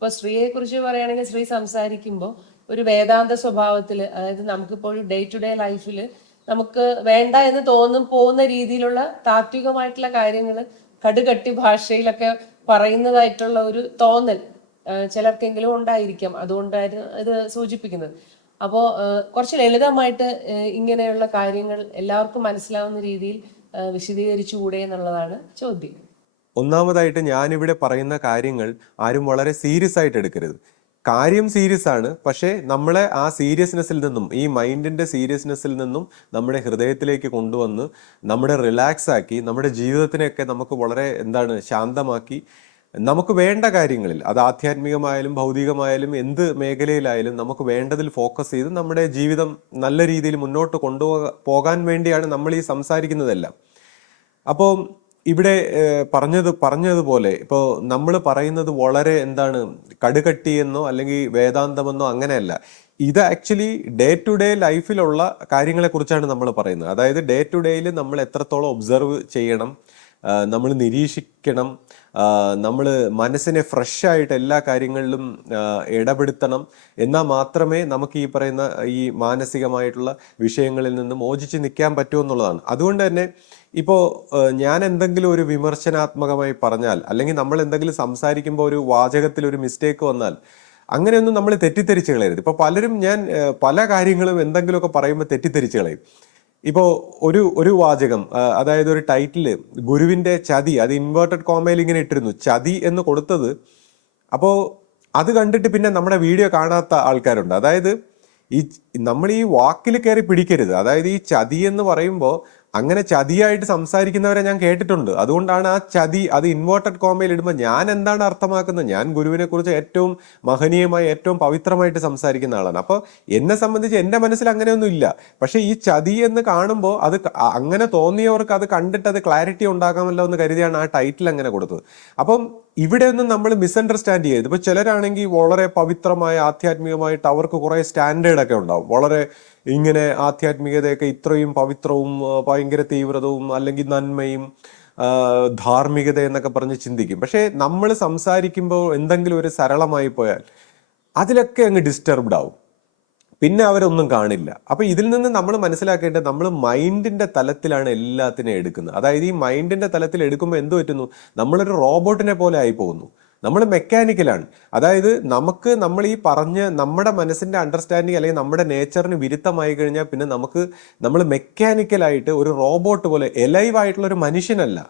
ഇപ്പൊ സ്ത്രീയെ കുറിച്ച് പറയുകയാണെങ്കിൽ സ്ത്രീ സംസാരിക്കുമ്പോൾ ഒരു വേദാന്ത സ്വഭാവത്തിൽ, അതായത് നമുക്കിപ്പോൾ ഒരു ഡേ ടു ഡേ ലൈഫിൽ നമുക്ക് വേണ്ട എന്ന് പോകുന്ന രീതിയിലുള്ള താത്വികമായിട്ടുള്ള കാര്യങ്ങൾ കടുകട്ടി ഭാഷയിലൊക്കെ പറയുന്നതായിട്ടുള്ള ഒരു തോന്നൽ ചിലർക്കെങ്കിലും ഉണ്ടായിരിക്കാം. അതുകൊണ്ടായിരുന്നു ഇത് സൂചിപ്പിക്കുന്നത്. അപ്പോൾ കുറച്ച് ലളിതമായിട്ട് ഇങ്ങനെയുള്ള കാര്യങ്ങൾ എല്ലാവർക്കും മനസ്സിലാവുന്ന രീതിയിൽ വിശദീകരിച്ചുകൂടെ എന്നുള്ളതാണ് ചോദ്യം. ഒന്നാമതായിട്ട് ഞാനിവിടെ പറയുന്ന കാര്യങ്ങൾ ആരും വളരെ സീരിയസ് ആയിട്ട് എടുക്കരുത്. കാര്യം സീരിയസ് ആണ്, പക്ഷേ നമ്മളെ ആ സീരിയസ്നെസ്സിൽ നിന്നും, ഈ മൈൻഡിന്റെ സീരിയസ്നെസ്സിൽ നിന്നും നമ്മുടെ ഹൃദയത്തിലേക്ക് കൊണ്ടുവന്ന് നമ്മുടെ റിലാക്സ് ആക്കി നമ്മുടെ ജീവിതത്തിനെയൊക്കെ നമുക്ക് വളരെ ശാന്തമാക്കി നമുക്ക് വേണ്ട കാര്യങ്ങളിൽ, അത് ആധ്യാത്മികമായാലും ഭൗതികമായാലും എന്ത് മേഖലയിലായാലും നമുക്ക് വേണ്ടതിൽ ഫോക്കസ് ചെയ്ത് നമ്മുടെ ജീവിതം നല്ല രീതിയിൽ മുന്നോട്ട് പോകാൻ വേണ്ടിയാണ് നമ്മൾ ഈ സംസാരിക്കുന്നതെല്ലാം. അപ്പോൾ ഇവിടെ പറഞ്ഞതുപോലെ ഇപ്പോൾ നമ്മൾ പറയുന്നത് വളരെ കടുകട്ടിയെന്നോ അല്ലെങ്കിൽ വേദാന്തമെന്നോ അങ്ങനെയല്ല. ഇത് ആക്ച്വലി ഡേ ടു ഡേ ലൈഫിലുള്ള കാര്യങ്ങളെ കുറിച്ചാണ് നമ്മൾ പറയുന്നത്. അതായത് ഡേ ടു ഡേയിൽ നമ്മൾ എത്രത്തോളം ഒബ്സർവ് ചെയ്യണം, നമ്മൾ നിരീക്ഷിക്കണം, നമ്മൾ മനസ്സിനെ ഫ്രഷ് ആയിട്ട് എല്ലാ കാര്യങ്ങളിലും ഇടപെടുത്തണം. എന്നാൽ മാത്രമേ നമുക്ക് ഈ പറയുന്ന ഈ മാനസികമായിട്ടുള്ള വിഷയങ്ങളിൽ നിന്ന് മോചിച്ച് നിൽക്കാൻ പറ്റുമെന്നുള്ളതാണ്. അതുകൊണ്ട് തന്നെ ഇപ്പോൾ ഞാൻ എന്തെങ്കിലും ഒരു വിമർശനാത്മകമായി പറഞ്ഞാൽ, അല്ലെങ്കിൽ നമ്മൾ എന്തെങ്കിലും സംസാരിക്കുമ്പോൾ ഒരു വാചകത്തിൽ ഒരു മിസ്റ്റേക്ക് വന്നാൽ അങ്ങനെയൊന്നും നമ്മൾ തെറ്റിദ്ധരിച്ച് കളയരുത്. ഇപ്പോൾ പലരും ഞാൻ പല കാര്യങ്ങളും എന്തെങ്കിലുമൊക്കെ പറയുമ്പോൾ തെറ്റിദ്ധരിച്ച് കളയും. ഇപ്പോൾ ഒരു വാചകം, അതായത് ഒരു ടൈറ്റില് ഗുരുവിന്റെ ചതി, അത് ഇൻവേർട്ടഡ് കോമയിൽ ഇങ്ങനെ ഇട്ടിരുന്നു, ചതി എന്ന് കൊടുത്തത്. അപ്പോൾ അത് കണ്ടിട്ട് പിന്നെ നമ്മുടെ വീഡിയോ കാണാത്ത ആൾക്കാരുണ്ട്. അതായത് നമ്മൾ ഈ വാക്കിൽ കയറി പിടിക്കരുത്. അതായത് ഈ ചതി എന്ന് പറയുമ്പോൾ അങ്ങനെ ചതിയായിട്ട് സംസാരിക്കുന്നവരെ ഞാൻ കേട്ടിട്ടുണ്ട്. അതുകൊണ്ടാണ് ആ ചതി അത് ഇൻവേർട്ടഡ് കോമയിൽ ഇടുമ്പോൾ ഞാൻ എന്താണ് അർത്ഥമാക്കുന്നത്, ഞാൻ ഗുരുവിനെ കുറിച്ച് ഏറ്റവും മഹനീയമായി ഏറ്റവും പവിത്രമായിട്ട് സംസാരിക്കുന്ന ആളാണ്. അപ്പോൾ എന്നെ സംബന്ധിച്ച് എൻ്റെ മനസ്സിൽ അങ്ങനെയൊന്നും ഇല്ല. പക്ഷെ ഈ ചതി എന്ന് കാണുമ്പോൾ അത് അങ്ങനെ തോന്നിയവർക്ക് അത് കണ്ടിട്ട് അത് ക്ലാരിറ്റി ഉണ്ടാക്കാമല്ലോ എന്ന് കരുതിയാണ് ആ ടൈറ്റിൽ അങ്ങനെ കൊടുത്തത്. അപ്പം ഇവിടെ ഒന്നും നമ്മൾ മിസ്അണ്ടർസ്റ്റാൻഡ് ചെയ്യരുത്. ഇപ്പൊ ചിലരാണെങ്കിൽ വളരെ പവിത്രമായ ആധ്യാത്മികമായിട്ട് അവർക്ക് കുറെ സ്റ്റാൻഡേർഡ് ഒക്കെ ഉണ്ടാവും. വളരെ ഇങ്ങനെ ആധ്യാത്മികതയൊക്കെ ഇത്രയും പവിത്രവും ഭയങ്കര തീവ്രതവും അല്ലെങ്കിൽ നന്മയും ധാർമ്മികത എന്നൊക്കെ പറഞ്ഞ് ചിന്തിക്കും. പക്ഷെ നമ്മൾ സംസാരിക്കുമ്പോൾ എന്തെങ്കിലും ഒരു സരളമായി പോയാൽ അതിലൊക്കെ അങ്ങ് ഡിസ്റ്റർബ്ഡ് ആവും, പിന്നെ അവരൊന്നും കാണില്ല. അപ്പൊ ഇതിൽ നിന്ന് നമ്മൾ മനസ്സിലാക്കേണ്ടത് നമ്മൾ മൈൻഡിന്റെ തലത്തിലാണ് എല്ലാത്തിനെയും എടുക്കുന്നത്. അതായത് ഈ മൈൻഡിന്റെ തലത്തിൽ എടുക്കുമ്പോൾ എന്ത് പറ്റുന്നു, നമ്മളൊരു റോബോട്ടിനെ പോലെ ആയി പോകുന്നു. നമ്മൾ മെക്കാനിക്കലാണ്. അതായത് നമ്മൾ ഈ നമ്മുടെ മനസ്സിന്റെ അണ്ടർസ്റ്റാൻഡിങ് അല്ലെങ്കിൽ നമ്മുടെ നേച്ചറിന് വിരുദ്ധമായി കഴിഞ്ഞാൽ പിന്നെ നമ്മൾ മെക്കാനിക്കലായിട്ട് ഒരു റോബോട്ട് പോലെ, എലൈവ് ആയിട്ടുള്ള ഒരു മനുഷ്യനല്ല,